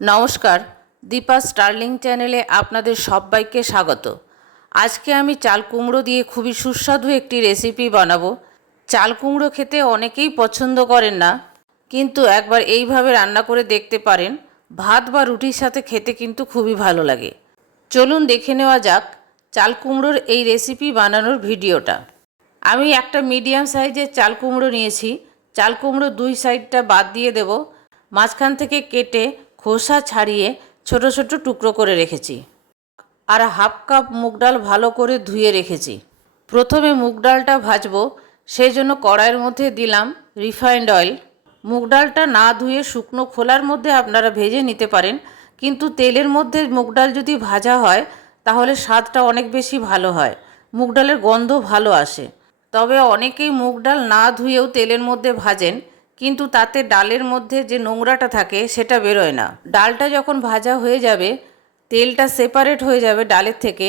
নমস্কার, দীপা স্টার্লিং চ্যানেলে আপনাদের সবাইকে স্বাগত। আজকে আমি চাল কুমড়ো দিয়ে খুবই সুস্বাদু একটি রেসিপি বানাবো। চাল কুমড়ো খেতে অনেকেই পছন্দ করেন না, কিন্তু একবার এইভাবে রান্না করে দেখতে পারেন, ভাত বা রুটির সাথে খেতে কিন্তু খুবই ভালো লাগে। চলুন দেখে নেওয়া যাক চাল কুমড়োর এই রেসিপি বানানোর ভিডিওটা। আমি একটা মিডিয়াম সাইজের চাল কুমড়ো নিয়েছি, চাল কুমড়ো দুই সাইডটা বাদ দিয়ে দেব। মাঝখান থেকে কেটে খোসা ছাড়িয়ে ছোট ছোট টুকরো করে রেখেছি আর হাফ কাপ মুগ ডাল ভালো করে ধুয়ে রেখেছি। প্রথমে মুগ ডালটা ভাজবো, সেই জন্য কড়াইয়ের মধ্যে দিলাম রিফাইন্ড অয়েল। মুগ ডালটা না ধুয়ে শুকনো খোলার মধ্যে আপনারা ভেজে নিতে পারেন, কিন্তু তেলের মধ্যে মুগ ডাল যদি ভাজা হয়, তাহলে স্বাদটা অনেক বেশি ভালো হয়। মুগ ডালের গন্ধ ভালো আসে। তবে অনেকেই মুগ ডাল না ধুয়েও তেলের মধ্যে ভাজেন। কিন্তু তাতে ডালের মধ্যে যে নোংরাটা থাকে সেটা বেরোয় না। ডালটা যখন ভাজা হয়ে যাবে, তেলটা সেপারেট হয়ে যাবে ডালের থেকে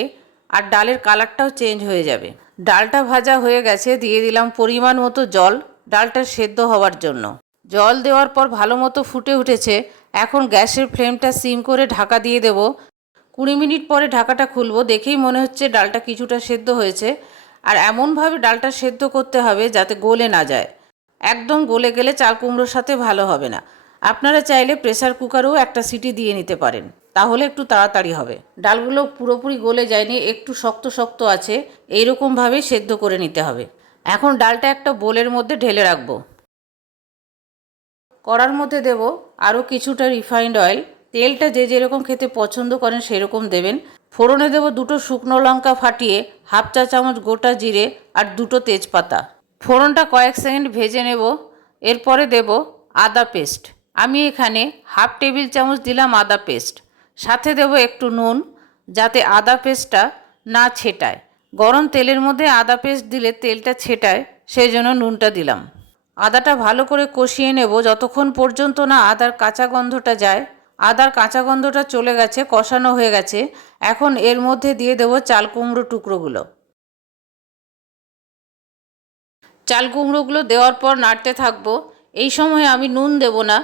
আর ডালের কালারটাও চেঞ্জ হয়ে যাবে। ডালটা ভাজা হয়ে গেছে, দিয়ে দিলাম পরিমাণ মতো জল, ডালটা সেদ্ধ হওয়ার জন্য। জল দেওয়ার পর ভালো মতো ফুটে উঠেছে। এখন গ্যাসের ফ্লেমটা সিম করে ঢাকা দিয়ে দেবো। কুড়ি মিনিট পরে ঢাকাটা খুলবো, দেখেই মনে হচ্ছে ডালটা কিছুটা সেদ্ধ হয়েছে। আর এমনভাবে ডালটা সেদ্ধ করতে হবে যাতে গলে না যায়। একদম গলে গেলে চাল কুমড়োর সাথে ভালো হবে না। আপনারা চাইলে প্রেসার কুকারেও একটা সিটি দিয়ে নিতে পারেন। তাহলে একটু তাড়াতাড়ি হবে। ডালগুলো পুরোপুরি গলে যায়নি, একটু শক্ত শক্ত আছে, এইরকমভাবেই সেদ্ধ করে নিতে হবে। এখন ডালটা একটা বোলের মধ্যে ঢেলে রাখব। কড়ার মধ্যে দেব আরও কিছুটা রিফাইন্ড অয়েল। তেলটা যে যেরকম খেতে পছন্দ করেন সেরকম দেবেন। ফোড়নে দেব দুটো শুকনো লঙ্কা ফাটিয়ে হাফ চা চামচ গোটা জিরে আর দুটো তেজপাতা। ফোড়নটা কয়েক সেকেন্ড ভেজে নেব, এরপরে দেব আদা পেস্ট। আমি এখানে হাফ টেবিল চামচ দিলাম আদা পেস্ট। সাথে দেব একটু নুন, যাতে আদা পেস্টটা না ছেটায়। গরম তেলের মধ্যে আদা পেস্ট দিলে তেলটা ছেটায় সেই জন্য নুনটা দিলাম। আদাটা ভালো করে কষিয়ে নেব। যতক্ষণ পর্যন্ত না আদার কাঁচা গন্ধটা যায়, আদার কাঁচা গন্ধটা চলে গেছে, কষানো হয়ে গেছে, এখন এর মধ্যে দিয়ে দেব চাল কুমড়ো টুকরোগুলো। চাল কুমড়োগুলো দেওয়ার পর নাড়তে থাকব। এই সময় আমি নুন দেব না।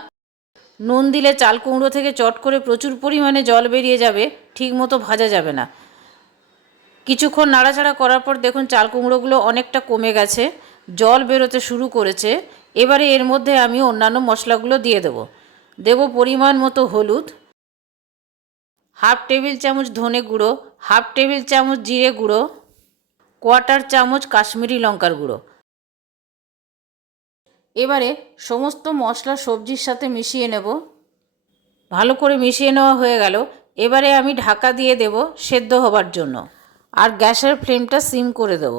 নুন দিলে চাল কুমড়ো থেকে চট করে প্রচুর পরিমাণে জল বেরিয়ে যাবে, ঠিক মতো ভাজা যাবে না। কিছুক্ষণ নাড়াচাড়া করার পর দেখুন চাল কুমড়োগুলো অনেকটা কমে গেছে, জল বেরোতে শুরু করেছে। এবারে এর মধ্যে আমি অন্যান্য মশলাগুলো দিয়ে দেব। দেব পরিমাণ মতো হলুদ, হাফ টেবিল চামচ ধনে গুঁড়ো, হাফ টেবিল চামচ জিরে গুঁড়ো, কোয়ার্টার চামচ কাশ্মীরি লঙ্কার গুঁড়ো। এবারে সমস্ত মশলা সবজির সাথে মিশিয়ে নেব। ভালো করে মিশিয়ে নেওয়া হয়ে গেল। এবারে আমি ঢাকা দিয়ে দেব সেদ্ধ হবার জন্য। আর গ্যাসের ফ্লেমটা সিম করে দেব।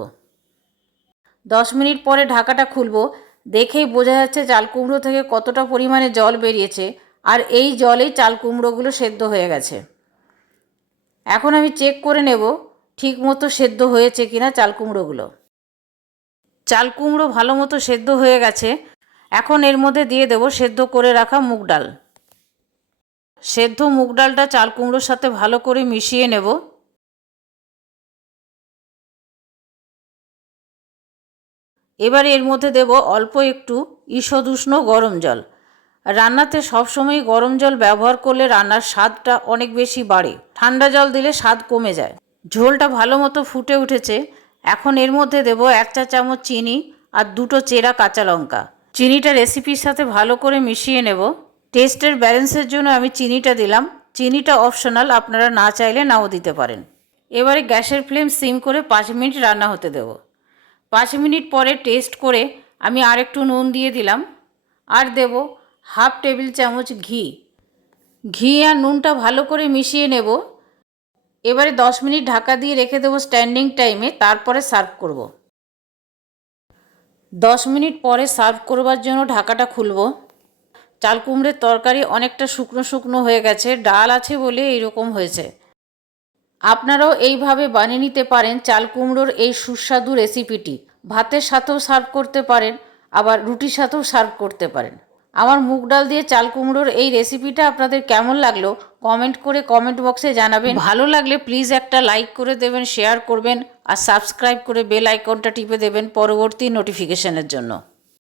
দশ মিনিট পরে ঢাকাটা খুলবো। দেখেই বোঝা যাচ্ছে চাল কুমড়ো থেকে কতটা পরিমাণে জল বেরিয়েছে। আর এই জলেই চাল কুমড়োগুলো সেদ্ধ হয়ে গেছে। এখন আমি চেক করে নেব ঠিক মতো সেদ্ধ হয়েছে কিনা চাল কুমড়োগুলো। চাল কুমড়ো ভালো মতো সেদ্ধ হয়ে গেছে। এখন এর মধ্যে দিয়ে দেব সেদ্ধ করে রাখা মুগ ডাল। সেদ্ধ মুগ ডালটা চাল কুমড়োর সাথে ভালো করে মিশিয়ে নেব। এবার এর মধ্যে দেব অল্প একটু ঈষদ উষ্ণ গরম জল। রান্নাতে সবসময় গরম জল ব্যবহার করলে রান্নার স্বাদটা অনেক বেশি বাড়ে। ঠান্ডা জল দিলে স্বাদ কমে যায়। ঝোলটা ভালো মতো ফুটে উঠেছে। এখন এর মধ্যে দেব এক চা চামচ চিনি আর দুটো চেরা কাঁচা লঙ্কা। চিনিটা রেসিপির সাথে ভালো করে মিশিয়ে নেব। টেস্টের ব্যালেন্সের জন্য আমি চিনিটা দিলাম। চিনিটা অপশনাল আপনারা না চাইলে নাও দিতে পারেন। এবারে গ্যাসের ফ্লেম সিম করে পাঁচ মিনিট রান্না হতে দেব। পাঁচ মিনিট পরে টেস্ট করে আমি আর একটু নুন দিয়ে দিলাম। আর দেব হাফ টেবিল চামচ ঘি। ঘি আর নুনটা ভালো করে মিশিয়ে নেব। এবারে দশ মিনিট ঢাকা দিয়ে রেখে দেবো স্ট্যান্ডিং টাইমে তারপরে সার্ভ করব। দশ মিনিট পরে সার্ভ করবার জন্য ঢাকাটা খুলব। চাল কুমড়ের তরকারি অনেকটা শুকনো শুকনো হয়ে গেছে, ডাল আছে বলে এইরকম হয়েছে। আপনারাও এইভাবে বানিয়ে নিতে পারেন চাল কুমড়োর এই সুস্বাদু রেসিপিটি ভাতের সাথেও সার্ভ করতে পারেন, আবার রুটির সাথেও সার্ভ করতে পারেন। আমার মুগ ডাল দিয়ে চাল কুমড়োর এই রেসিপিটা আপনাদের কেমন লাগল? কমেন্ট করে কমেন্ট বক্সে জানাবেন। ভালো লাগলে প্লিজ একটা লাইক করে দেবেন শেয়ার করবেন, আর সাবস্ক্রাইব করে বেল আইকনটা টিপে দেবেন পরবর্তী নোটিফিকেশনের জন্য।